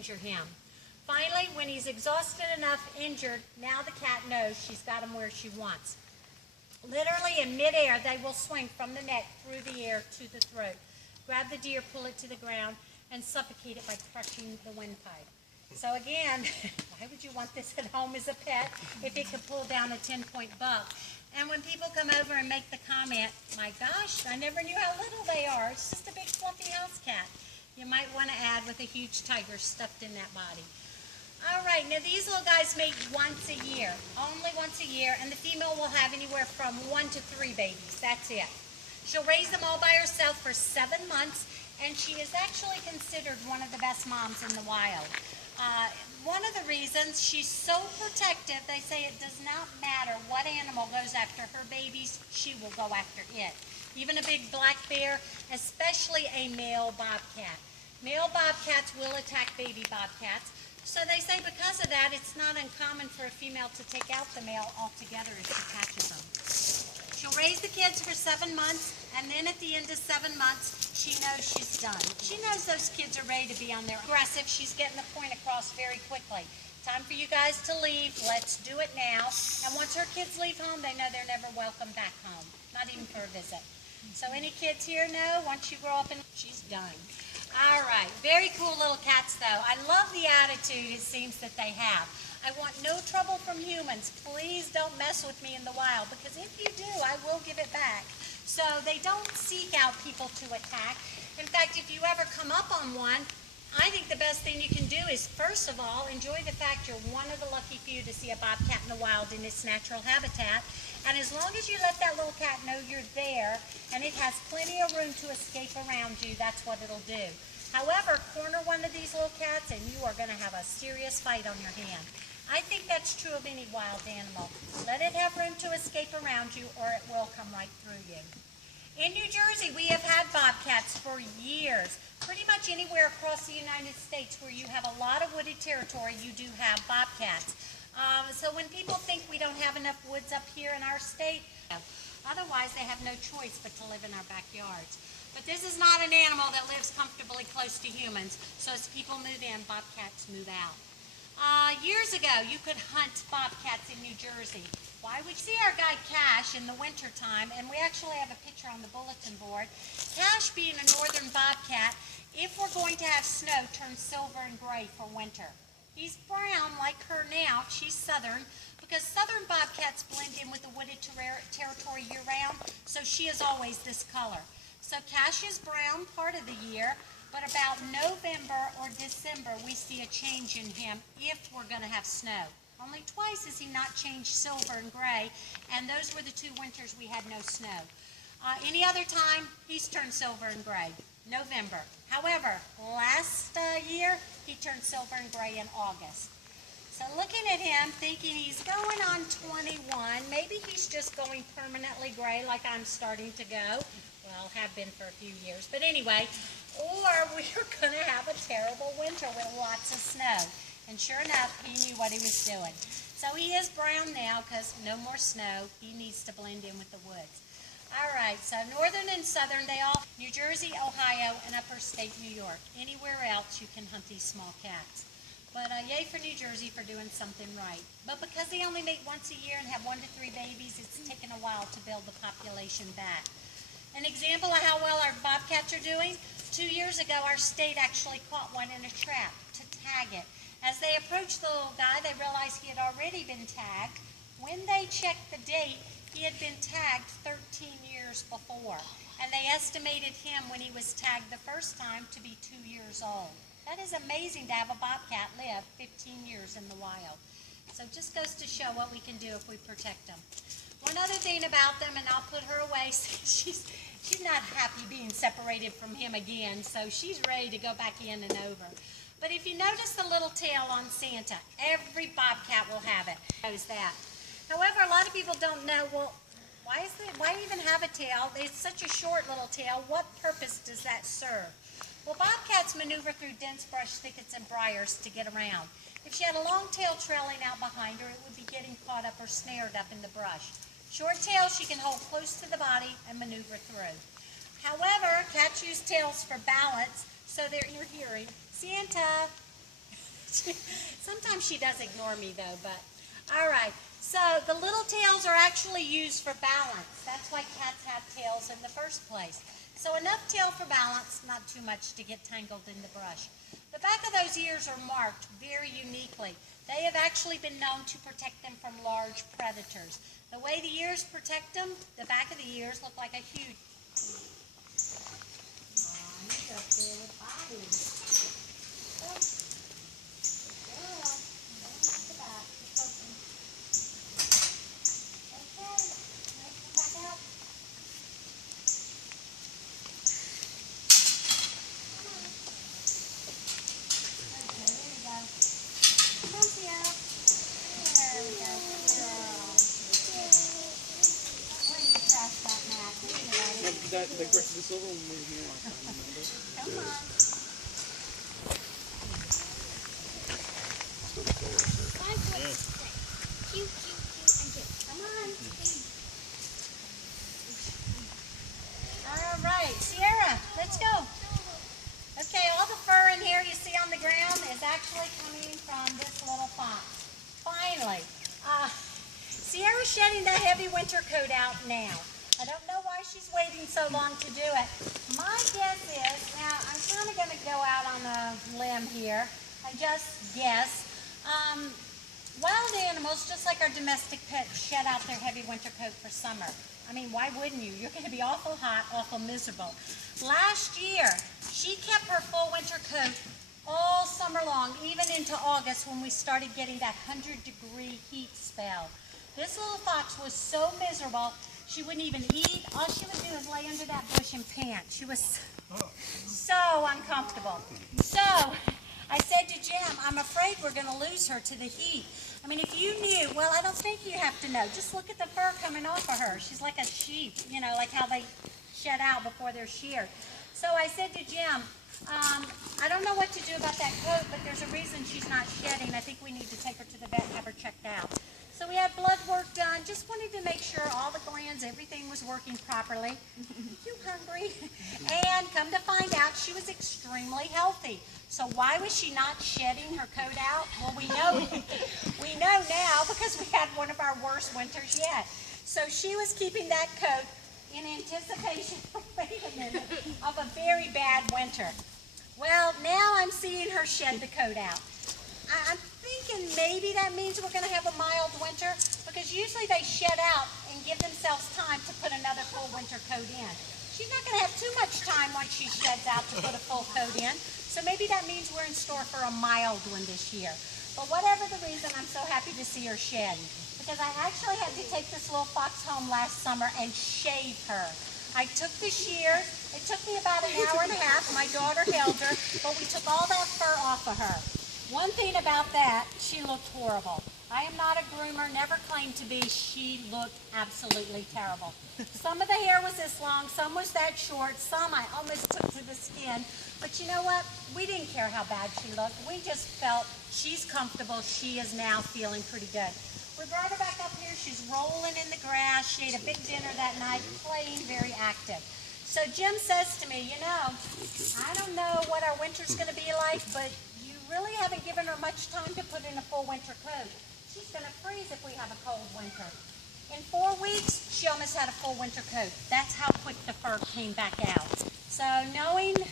injure him. Finally, when he's exhausted enough, injured, now the cat knows she's got him where she wants. Literally in midair, they will swing from the neck through the air to the throat, grab the deer, pull it to the ground, and suffocate it by crushing the windpipe. So again, why would you want this at home as a pet if it could pull down a 10-point buck? And when people come over and make the comment, my gosh, I never knew how little they are. It's just a big fluffy house cat. You might want to add with a huge tiger stuffed in that body. All right, now these little guys mate once a year, only once a year, and the female will have anywhere from 1 to 3 babies. That's it. She'll raise them all by herself for 7 months, and she is actually considered one of the best moms in the wild. One of the reasons she's so protective, they say it does not matter what animal goes after her babies, she will go after it. Even a big black bear, especially a male bobcat. Male bobcats will attack baby bobcats. So they say because of that, it's not uncommon for a female to take out the male altogether if she catches them. She'll raise the kids for 7 months, and then at the end of 7 months, she knows she's done. She knows those kids are ready to be on their aggressive. She's getting the point across very quickly. Time for you guys to leave. Let's do it now. And once her kids leave home, they know they're never welcome back home, not even for a visit. So any kids here know once you grow up and she's done. All right, very cool little cats though. I love the attitude it seems that they have. I want no trouble from humans. Please don't mess with me in the wild, because if you do, I will give it back. So they don't seek out people to attack. In fact, if you ever come up on one, I think the best thing you can do is, first of all, enjoy the fact you're one of the lucky few to see a bobcat in the wild in its natural habitat. And as long as you let that little cat know you're there and it has plenty of room to escape around you, that's what it'll do. However, corner one of these little cats and you are going to have a serious fight on your hand. I think that's true of any wild animal. Let it have room to escape around you or it will come right through you. In New Jersey, we have had bobcats for years. Pretty much anywhere across the United States where you have a lot of wooded territory, you do have bobcats. So when people think we don't have enough woods up here in our state, otherwise they have no choice but to live in our backyards. But this is not an animal that lives comfortably close to humans, so as people move in, bobcats move out. Years ago, you could hunt bobcats in New Jersey. Why, we'd see our guy Cash in the winter time, and we actually have a picture on the bulletin board. Cash, being a northern bobcat, if we're going to have snow, turns silver and gray for winter. He's brown like her now. She's southern, because southern bobcats blend in with the wooded territory year-round, so she is always this color. So Cash is brown part of the year, but about November or December, we see a change in him if we're going to have snow. Only twice has he not changed silver and gray, and those were the 2 winters we had no snow. Any other time, he's turned silver and gray, November. However, last year, he turned silver and gray in August. So looking at him, thinking he's going on 21, maybe he's just going permanently gray like I'm starting to go. Well, have been for a few years, but anyway, or we're going to have a terrible winter with lots of snow. And sure enough, he knew what he was doing. So he is brown now because no more snow. He needs to blend in with the woods. All right, so northern and southern, they all, New Jersey, Ohio, and upper state New York. Anywhere else you can hunt these small cats. But yay for New Jersey for doing something right. But because they only mate once a year and have 1 to 3 babies, it's taken a while to build the population back. An example of how well our bobcats are doing, 2 years ago our state actually caught one in a trap to tag it. As they approached the little guy, they realized he had already been tagged. When they checked the date, he had been tagged 13 years before. And they estimated him when he was tagged the first time to be 2 years old. That is amazing to have a bobcat live 15 years in the wild. So it just goes to show what we can do if we protect them. One other thing about them, and I'll put her away, she's not happy being separated from him again, so she's ready to go back in and over. But if you notice the little tail on Santa, every bobcat will have it. Knows that. However, a lot of people don't know, well, why even have a tail? It's such a short little tail. What purpose does that serve? Well, bobcats maneuver through dense brush thickets and briars to get around. If she had a long tail trailing out behind her, it would be getting caught up or snared up in the brush. Short tail she can hold close to the body and maneuver through. However, cats use tails for balance, so they're in your hearing. Santa! Sometimes she does ignore me though, but all right. So the little tails are actually used for balance. That's why cats have tails in the first place. So enough tail for balance, not too much to get tangled in the brush. The back of those ears are marked very uniquely. They have actually been known to protect them from large predators. The way the ears protect them, the back of the ears look like a huge... He's up there with Bobby. Oh. Girl, don't look at the back. Just open. Okay, now come back out. Come on. Okay, there we go. Come on, Sierra. There we go. Good girl. Where did you crash that mat? The silver one was here last time, remember? Come on. Cute, cute, cute, and cute. Come on. All right, Sierra, let's go. Okay, all the fur in here you see on the ground is actually coming from this little fox. Finally. Sierra's shedding that heavy winter coat out now. I don't know why she's waiting so long to do it. My guess is, now I'm kind of going to go out on a limb here and just guess. Wild animals, just like our domestic pets, shed out their heavy winter coat for summer. I mean, why wouldn't you? You're going to be awful hot, awful miserable. Last year, she kept her full winter coat all summer long, even into August when we started getting that 100-degree heat spell. This little fox was so miserable, she wouldn't even eat. All she would do is lay under that bush and pant. She was so uncomfortable. So I said to Jim, I'm afraid we're going to lose her to the heat. I mean, if you knew, well, I don't think you have to know. Just look at the fur coming off of her. She's like a sheep, you know, like how they shed out before they're sheared. So I said to Jim, I don't know what to do about that coat, but there's a reason she's not shedding. I think we need to take her to the vet and have her checked out. So we had blood work done. Just wanted to make sure all the glands, everything was working properly. You hungry? And come to find out, she was extremely healthy. So why was she not shedding her coat out? Well, we know now because we had one of our worst winters yet. So she was keeping that coat in anticipation, wait a minute, of a very bad winter. Well, now I'm seeing her shed the coat out. I'm thinking maybe that means we're going to have a mild winter because usually they shed out and give themselves time to put another full winter coat in. She's not going to have too much time once she sheds out to put a full coat in. So maybe that means we're in store for a mild one this year. But whatever the reason, I'm so happy to see her shed because I actually had to take this little fox home last summer and shave her. I took the shears. It took me about an hour and a half. My daughter held her, but we took all that fur off of her. One thing about that, she looked horrible. I am not a groomer, never claimed to be. She looked absolutely terrible. Some of the hair was this long, some was that short, some I almost took to the skin. But you know what? We didn't care how bad she looked. We just felt she's comfortable. She is now feeling pretty good. We brought her back up here. She's rolling in the grass. She ate a big dinner that night, playing, very active. So Jim says to me, you know, I don't know what our winter's going to be like, but you really haven't given her much time to put in a full winter coat. She's going to freeze if we have a cold winter. In 4 weeks, she almost had a full winter coat. That's how quick the fur came back out. So knowing